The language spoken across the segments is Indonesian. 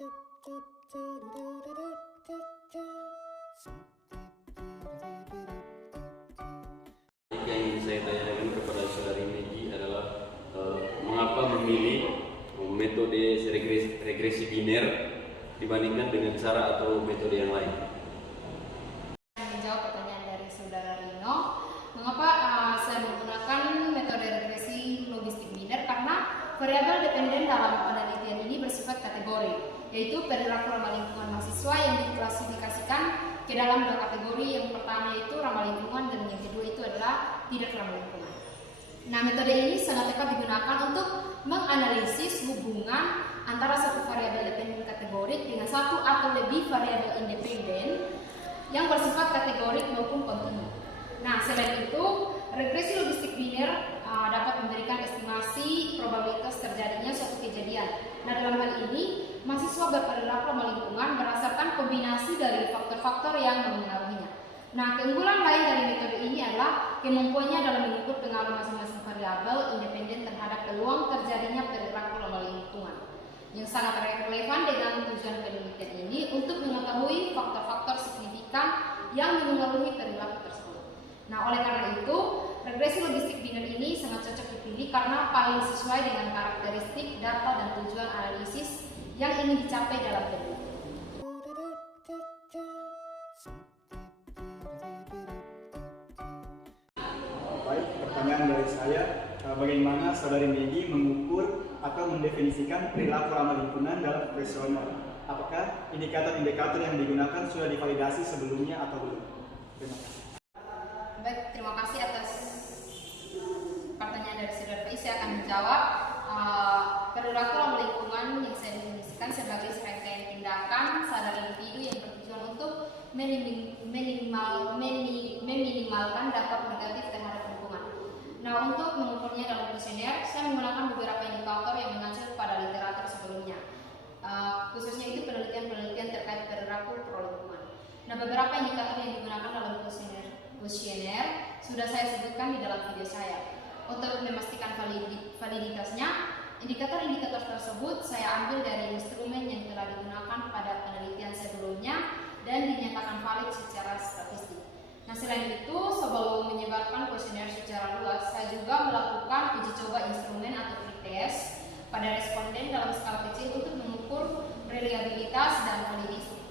Yang ingin saya tanyakan kepada saudari Megi adalah mengapa memilih metode regresi biner dibandingkan dengan cara atau metode yang lain? Menjawab pertanyaan dari saudara Rino, mengapa saya menggunakan metode regresi logistik biner? Karena variabel dependen dalam penelitian ini bersifat kategori, yaitu perilaku ramah lingkungan mahasiswa yang diklasifikasikan ke dalam dua kategori. Yang pertama itu ramah lingkungan dan yang kedua itu adalah tidak ramah lingkungan. Nah, metode ini sangat tepat digunakan untuk menganalisis hubungan antara satu variabel dependen kategorik dengan satu atau lebih variabel independen yang bersifat kategorik maupun kontinu. Nah, selain itu, regresi logistik biner dapat memberikan estimasi probabilitas terjadinya suatu kejadian. Nah, dalam hal ini, mahasiswa berperilaku ramah lingkungan berdasarkan kombinasi dari faktor-faktor yang mempengaruhinya. Nah, keunggulan lain dari metode ini adalah kemampuannya dalam mengukur pengaruh masing-masing variabel independen terhadap peluang terjadinya perilaku ramah lingkungan, yang sangat relevan dengan tujuan penelitian ini untuk mengetahui faktor-faktor signifikan yang memengaruhi perilaku tersebut. Nah, oleh karena itu, regresi logistik biner ini sangat cocok dipilih karena paling sesuai dengan karakteristik data dan tujuan analisis yang ingin dicapai dalam penelitian. Baik, pertanyaan dari saya, bagaimana saudari Megi mengukur atau mendefinisikan perilaku ramah lingkungan dalam kuesioner? Apakah indikator-indikator yang digunakan sudah divalidasi sebelumnya atau belum? Terima kasih. Baik, terima kasih atas pertanyaan dari saudara Faiz. Saya akan menjawab. Perilaku ramah lingkungan yang saya definisikan sebagai serangkaian tindakan sadar individu yang bertujuan untuk meminimalkan dampak negatif terhadap lingkungan. Nah, untuk mengukurnya dalam kuesioner, saya menggunakan beberapa indikator yang mengacu pada literatur sebelumnya, khususnya itu penelitian-penelitian terkait perilaku pro-lingkungan. Nah, beberapa indikator yang digunakan dalam kuesioner sudah saya sebutkan di dalam video saya. Untuk memastikan validitasnya, indikator-indikator tersebut saya ambil dari instrumen yang telah digunakan pada penelitian sebelumnya dan dinyatakan valid secara statistik. Nah, selain itu, sebelum menyebarkan kuesioner secara luas, saya juga melakukan uji coba instrumen atau pretest pada responden dalam skala kecil untuk mengukur reliabilitas dan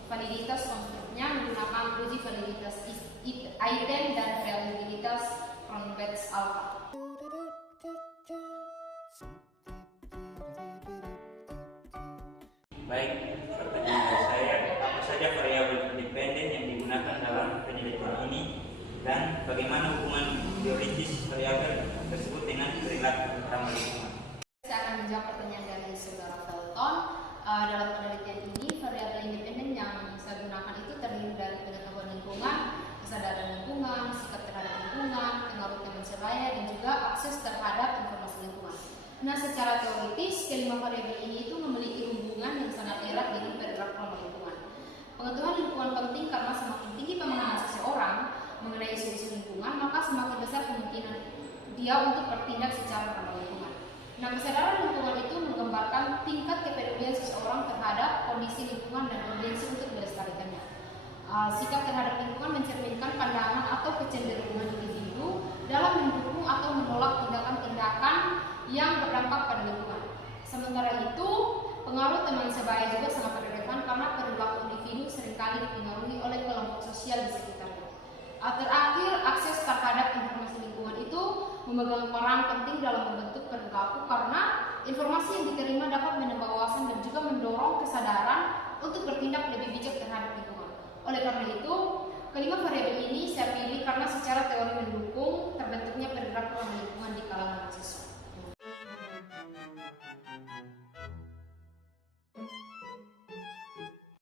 validitas konstruknya menggunakan uji validitas item dan reliabilitas Cronbach's alpha. Baik, pertanyaan dari saya, apa saja variabel independen yang digunakan dalam penelitian ini dan bagaimana hubungan teoritis variabel tersebut dengan perilaku ramah lingkungan? Saya akan menjawab pertanyaan dari saudara Felton. Dalam penelitian ini, variabel independen yang saya gunakan itu terdiri dari pengetahuan lingkungan, kesadaran lingkungan, sikap terhadap lingkungan, pengaruh teman sebaya, dan juga akses terhadap informasi lingkungan. Nah, secara teoritis, kelima variabel ini itu memiliki hubungan yang sangat erat dengan perilaku ramah lingkungan. Pengetahuan lingkungan penting karena semakin tinggi pemahaman seseorang mengenai isu-isu lingkungan, maka semakin besar kemungkinan dia untuk bertindak secara ramah lingkungan. Nah, kesadaran lingkungan itu menggambarkan tingkat kepedulian seseorang terhadap kondisi lingkungan dan urgensi untuk melestarikannya. Sikap terhadap lingkungan mencerminkan pandangan atau kecenderungan individu dalam mendukung atau menolak tindakan-tindakan yang berdampak pada lingkungan. Sementara itu, pengaruh teman sebaya juga sangat relevan karena perilaku individu seringkali dipengaruhi oleh kelompok sosial di sekitarnya. Terakhir, akses terhadap informasi lingkungan itu memegang peran penting dalam membentuk perilaku karena informasi yang diterima dapat menambah wawasan dan juga mendorong kesadaran untuk bertindak lebih bijak terhadap lingkungan. Oleh karena itu, kelima variabel ini saya pilih karena secara teori mendukung terbentuknya